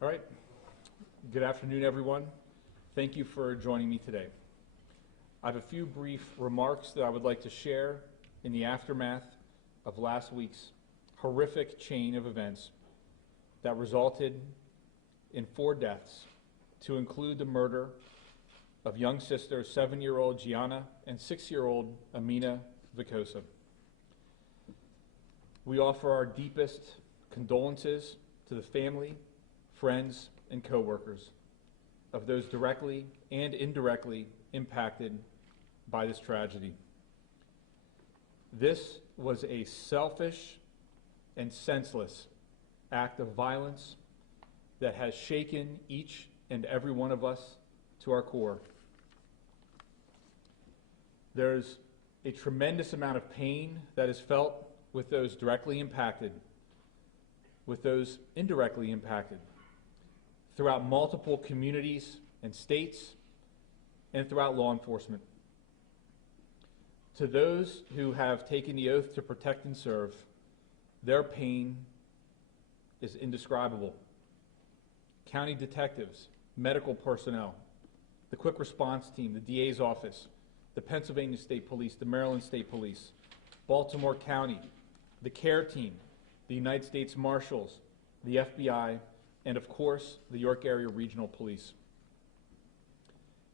All right. Good afternoon, everyone. Thank you for joining me today. I have a few brief remarks that I would like to share in the aftermath of last week's horrific chain of events that resulted in 4 deaths, to include the murder of young sister 7-year-old Gianna and 6-year-old Amina Vicosa. We offer our deepest condolences to the family, friends, and co-workers of those directly and indirectly impacted by this tragedy. This was a selfish and senseless act of violence that has shaken each and every one of us to our core. There's a tremendous amount of pain that is felt with those directly impacted, with those indirectly impacted, throughout multiple communities and states, and throughout law enforcement. To those who have taken the oath to protect and serve, their pain is indescribable. County detectives, medical personnel, the quick response team, the DA's office, the Pennsylvania State Police, the Maryland State Police, Baltimore County, the CARE team, the United States Marshals, the FBI, and of course, the York Area Regional Police.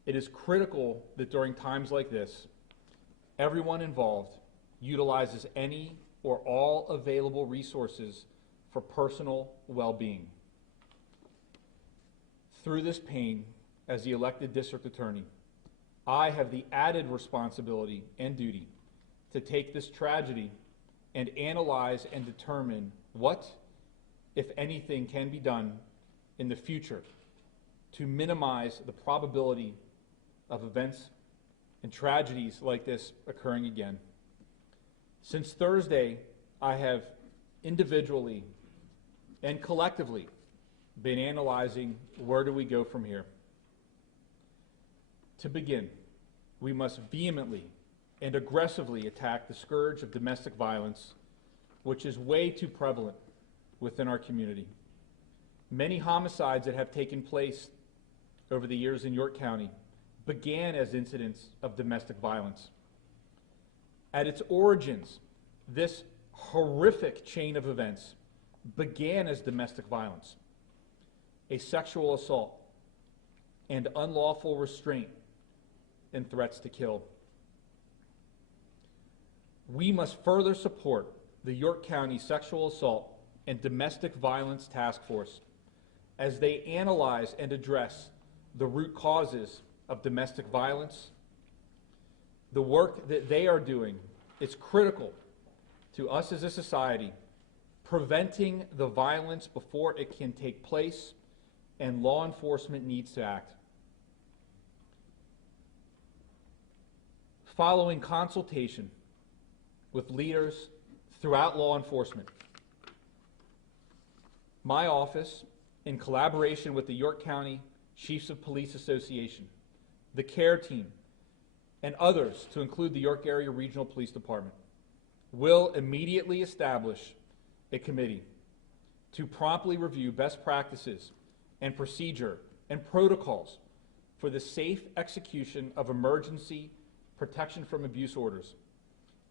It is critical that during times like this, everyone involved utilizes any or all available resources for personal well-being. Through this pain, as the elected district attorney, I have the added responsibility and duty to take this tragedy and analyze and determine what, if anything, can be done in the future to minimize the probability of events and tragedies like this occurring again. Since Thursday, I have individually and collectively been analyzing where do we go from here. To begin, we must vehemently and aggressively attack the scourge of domestic violence, which is way too prevalent within our community. Many homicides that have taken place over the years in York County began as incidents of domestic violence. At its origins, this horrific chain of events began as domestic violence, a sexual assault, and unlawful restraint and threats to kill. We must further support the York County Sexual Assault and Domestic Violence Task Force as they analyze and address the root causes of domestic violence. The work that they are doing is critical to us as a society, preventing the violence before it can take place, and law enforcement needs to act. Following consultation with leaders throughout law enforcement, my office, in collaboration with the York County Chiefs of Police Association, the CARE team, and others, to include the York Area Regional Police Department, will immediately establish a committee to promptly review best practices and procedure and protocols for the safe execution of emergency protection from abuse orders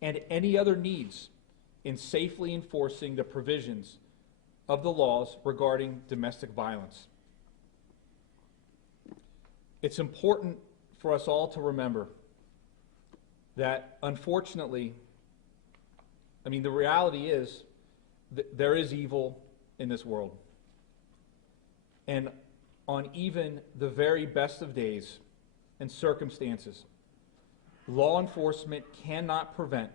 and any other needs in safely enforcing the provisions of the laws regarding domestic violence. It's important for us all to remember that, unfortunately, the reality is that there is evil in this world. And on even the very best of days and circumstances, law enforcement cannot prevent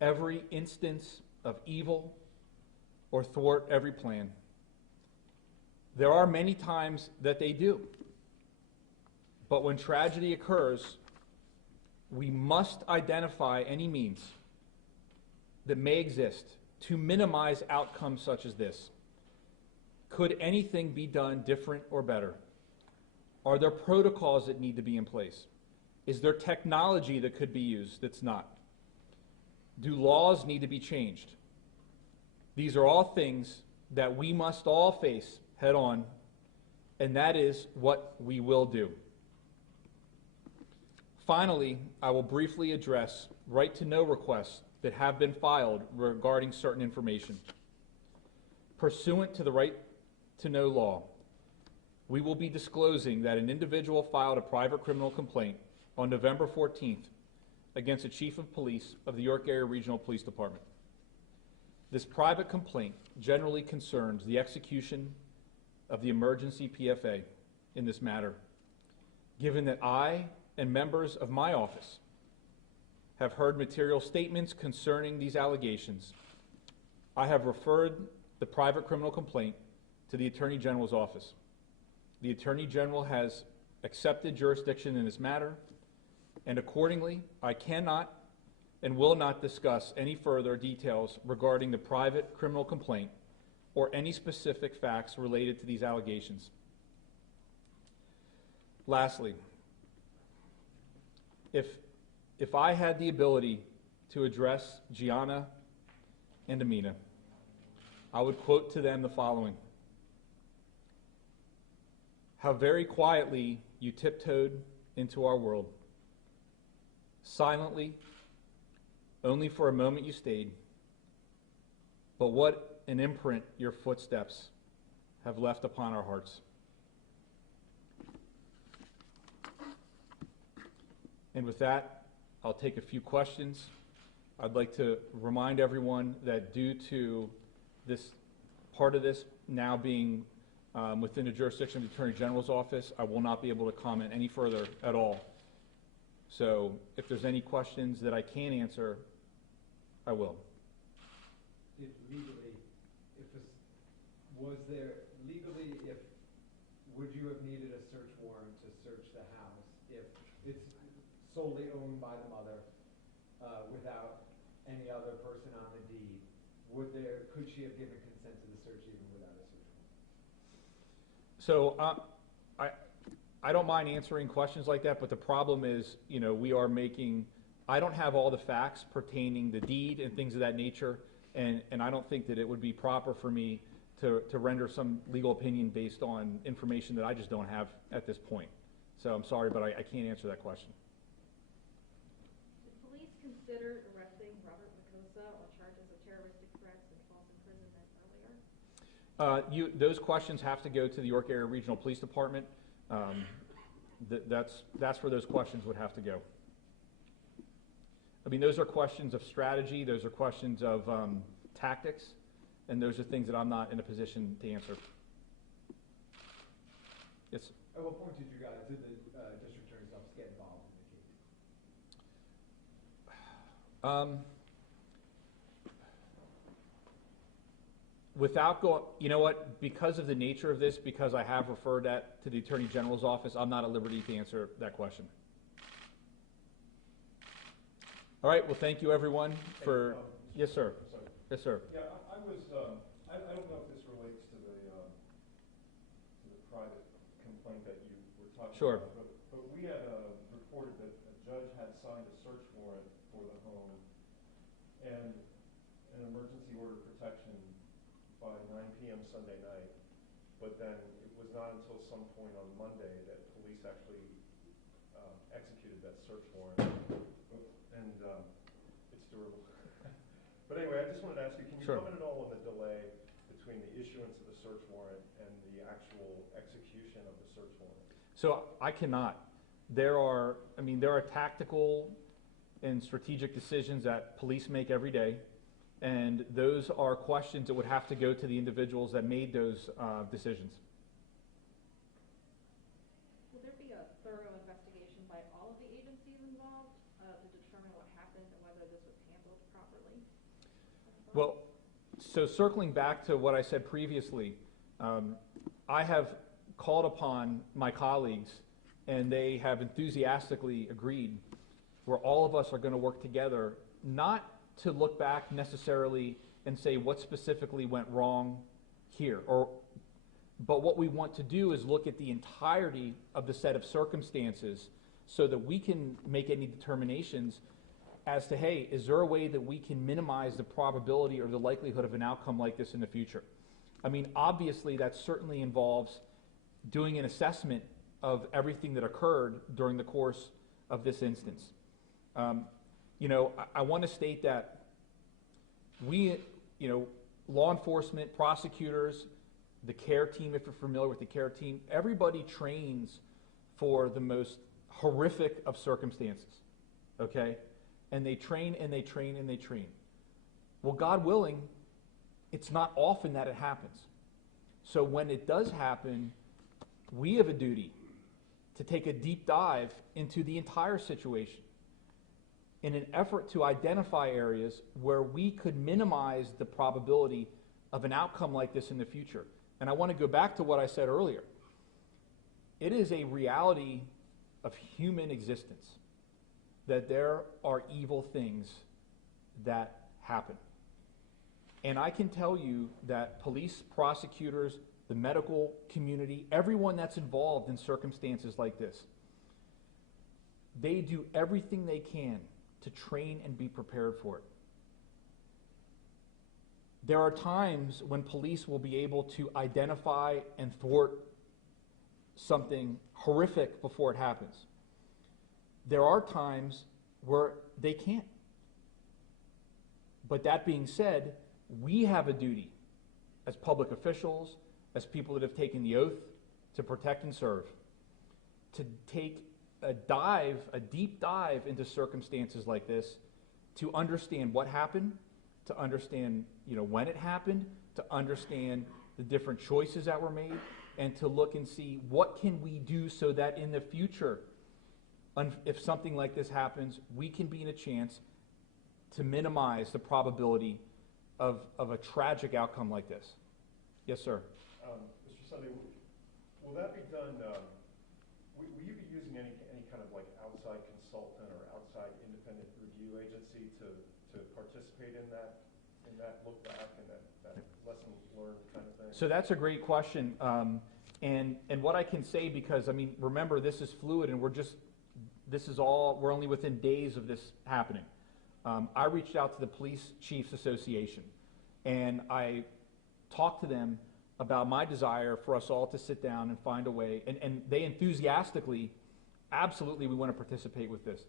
every instance of evil or thwart every plan. There are many times that they do. But when tragedy occurs, we must identify any means that may exist to minimize outcomes such as this. Could anything be done different or better? Are there protocols that need to be in place? Is there technology that could be used that's not? Do laws need to be changed? These are all things that we must all face head on, and that is what we will do. Finally, I will briefly address right-to-know requests that have been filed regarding certain information. Pursuant to the right-to-know law, we will be disclosing that an individual filed a private criminal complaint on November 14th against the Chief of Police of the York Area Regional Police Department. This private complaint generally concerns the execution of the emergency PFA in this matter, given that I and members of my office have heard material statements concerning these allegations. I have referred the private criminal complaint to the Attorney General's office. The Attorney General has accepted jurisdiction in this matter, and accordingly, I cannot and will not discuss any further details regarding the private criminal complaint or any specific facts related to these allegations. Lastly, if I had the ability to address Gianna and Amina, I would quote to them the following: "How very quietly you tiptoed into our world. Silently, only for a moment you stayed, but what an imprint your footsteps have left upon our hearts." And with that, I'll take a few questions. I'd like to remind everyone that due to this part of this now being within the jurisdiction of the Attorney General's office, I will not be able to comment any further at all. So if there's any questions that I can answer, I will. Would you have needed a search warrant to search the house if it's solely owned by the mother without any other person on the deed? Could she have given consent to the search even without a search warrant? So I don't mind answering questions like that, but the problem is, I don't have all the facts pertaining the deed and things of that nature, and I don't think that it would be proper for me to render some legal opinion based on information that I just don't have at this point. So I'm sorry, but I can't answer that question. Did police consider arresting Robert Vicosa on charges of terroristic threats and false imprisonment earlier? Those questions have to go to the York Area Regional Police Department. That's where those questions would have to go. I mean, those are questions of strategy. Those are questions of tactics. And those are things that I'm not in a position to answer. Yes? At what point did you guys, did the district attorney's office get involved in the case? Without going, you know what, because of the nature of this, because I have referred that to the Attorney General's office, I'm not at liberty to answer that question. All right, well, thank you, everyone, for... Yes, sir. Yes, sir. Yeah, I don't know if this relates to the private complaint that you were talking about, but we had reported that a judge had signed a search warrant for the home and an emergency order of protection by 9 p.m. Sunday night, but then it was not until some point on Monday that police actually executed that search warrant, and it's durable. But anyway, I just wanted to ask you, can you comment at all on the delay between the issuance of the search warrant and the actual execution of the search warrant? So I cannot. There are tactical and strategic decisions that police make every day, and those are questions that would have to go to the individuals that made those decisions. Will there be a thorough investigation by all of the agencies involved to determine what happened and whether this was handled properly? Well, so circling back to what I said previously, I have called upon my colleagues, and they have enthusiastically agreed where all of us are going to work together, not to look back necessarily and say what specifically went wrong here, but what we want to do is look at the entirety of the set of circumstances so that we can make any determinations as to, hey, is there a way that we can minimize the probability or the likelihood of an outcome like this in the future? I mean, obviously that certainly involves doing an assessment of everything that occurred during the course of this instance. I want to state that we, law enforcement, prosecutors, the care team, if you're familiar with the care team, everybody trains for the most horrific of circumstances, okay? And they train and they train and they train. Well, God willing, it's not often that it happens. So when it does happen, we have a duty to take a deep dive into the entire situation in an effort to identify areas where we could minimize the probability of an outcome like this in the future. And I want to go back to what I said earlier. It is a reality of human existence that there are evil things that happen. And I can tell you that police, prosecutors, the medical community, everyone that's involved in circumstances like this, they do everything they can to train and be prepared for it. There are times when police will be able to identify and thwart something horrific before it happens. There are times where they can't. But that being said, we have a duty as public officials, as people that have taken the oath to protect and serve, to take a deep dive into circumstances like this, to understand what happened, to understand when it happened, to understand the different choices that were made, and to look and see what can we do so that in the future, if something like this happens, we can be in a chance to minimize the probability of a tragic outcome like this. Yes, sir. Mr. Sunday, will that be done, will you be using any kind of like outside consultant or outside independent review agency to participate in that look back and that lesson learned kind of thing? So that's a great question. And what I can say, because remember, this is fluid and we're only within days of this happening. I reached out to the Police Chiefs Association and I talked to them about my desire for us all to sit down and find a way, and they enthusiastically, absolutely, we want to participate with this.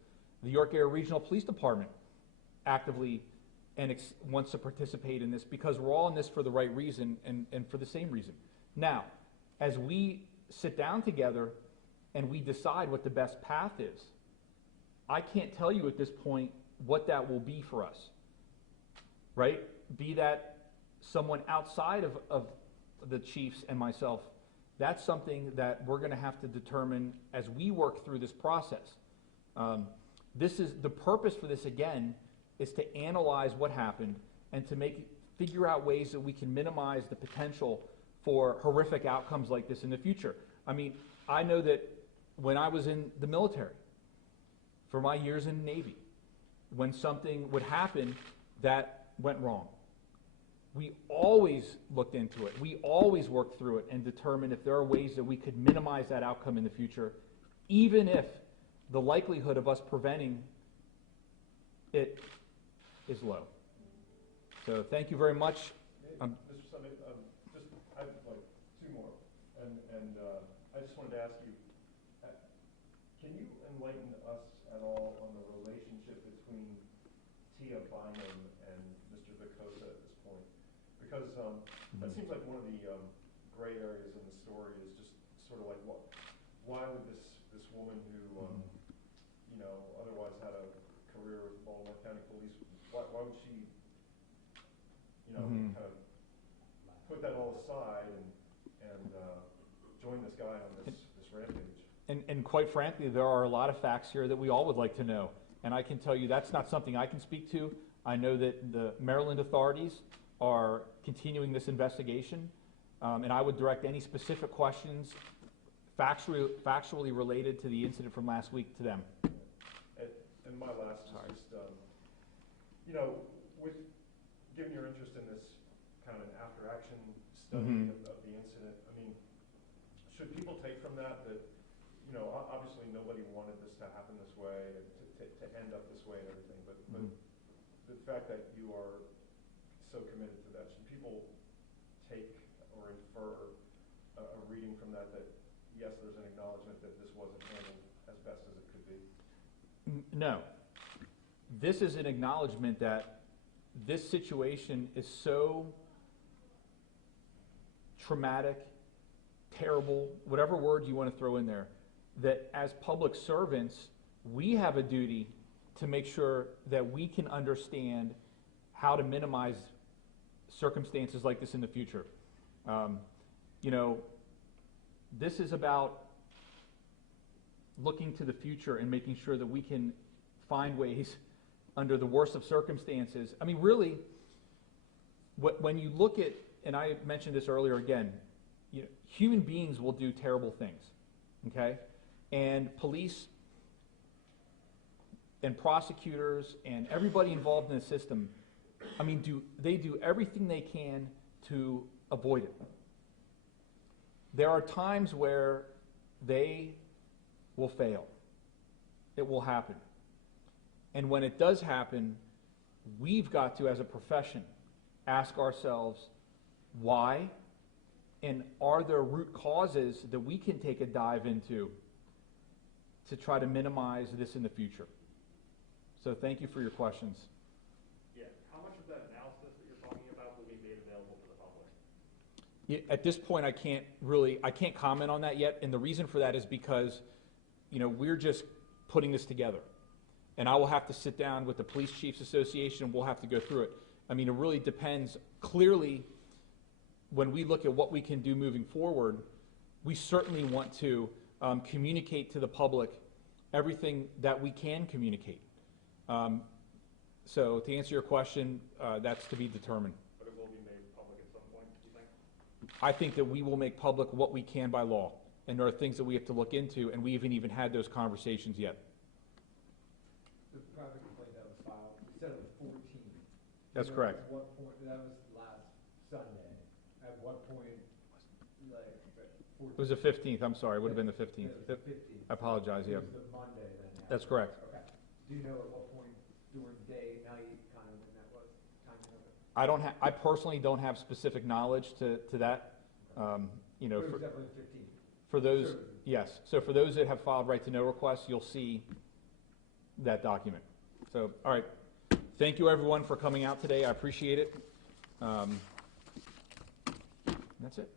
The York Area Regional Police Department actively wants to participate in this because we're all in this for the right reason and for the same reason. Now, as we sit down together and we decide what the best path is, I can't tell you at this point what that will be for us, right? Be that someone outside of the chiefs and myself. That's something that we're going to have to determine as we work through this process. This is the purpose for this, again, is to analyze what happened and to figure out ways that we can minimize the potential for horrific outcomes like this in the future. I know that when I was in the military, for my years in the Navy, when something would happen that went wrong, we always looked into it. We always worked through it and determined if there are ways that we could minimize that outcome in the future, even if the likelihood of us preventing it is low. So thank you very much. Mr. Sunday, I have like two more, and I just wanted to ask you, can you enlighten us at all on the relationship between Tia Bynum and Mr. Vicosa at this point? Because that seems like one of the gray areas in the story is just sort of like, why would this woman who otherwise had a career with Baltimore County Police, why would she kind of put that all aside and join this guy on this rampage? And quite frankly, there are a lot of facts here that we all would like to know. And I can tell you that's not something I can speak to. I know that the Maryland authorities are continuing this investigation. And I would direct any specific questions factually related to the incident from last week to them. And my last is just, with given your interest in this kind of an after-action study of the incident, should people take from that obviously nobody wanted this to happen this way, and to end up this way and everything, but the fact that you are so committed to that, should people take from that yes, there's an acknowledgement that this wasn't handled as best as it could be? No. This is an acknowledgement that this situation is so traumatic, terrible, whatever word you want to throw in there, that as public servants, we have a duty to make sure that we can understand how to minimize circumstances like this in the future. This is about looking to the future and making sure that we can find ways under the worst of circumstances. I mean, really, when you look at, and I mentioned this earlier again, human beings will do terrible things, okay? And police and prosecutors and everybody involved in the system, I mean, they do everything they can to avoid it. There are times where they will fail. It will happen. And when it does happen, we've got to, as a profession, ask ourselves why, and are there root causes that we can take a dive into to try to minimize this in the future? So thank you for your questions. Yeah, how much of that analysis that you're talking about will be made available to the public? At this point, I can't comment on that yet, and the reason for that is because, we're just putting this together. And I will have to sit down with the Police Chiefs Association, and we'll have to go through it. I mean, it really depends. Clearly, when we look at what we can do moving forward, we certainly want to communicate to the public everything that we can communicate. So to answer your question, that's to be determined. But it will be made public at some point, do you think? I think that we will make public what we can by law. And there are things that we have to look into, and we haven't even had those conversations yet. The private complaint that was filed, you said it was 14. That's correct. At what point, that was last Sunday. At what point, like, 14? It was the 15th, I'm sorry, it would have been the 15th. It was the 15th. I apologize, yeah. It was the Monday then. That's correct. Okay. Do you know at what point during day, night, kind of when that was, timing of it? I personally don't have specific knowledge to that. But it was definitely the 15th. For those, Sure. yes. So for those that have filed right to know requests, you'll see that document. So, all right. Thank you, everyone, for coming out today. I appreciate it. That's it.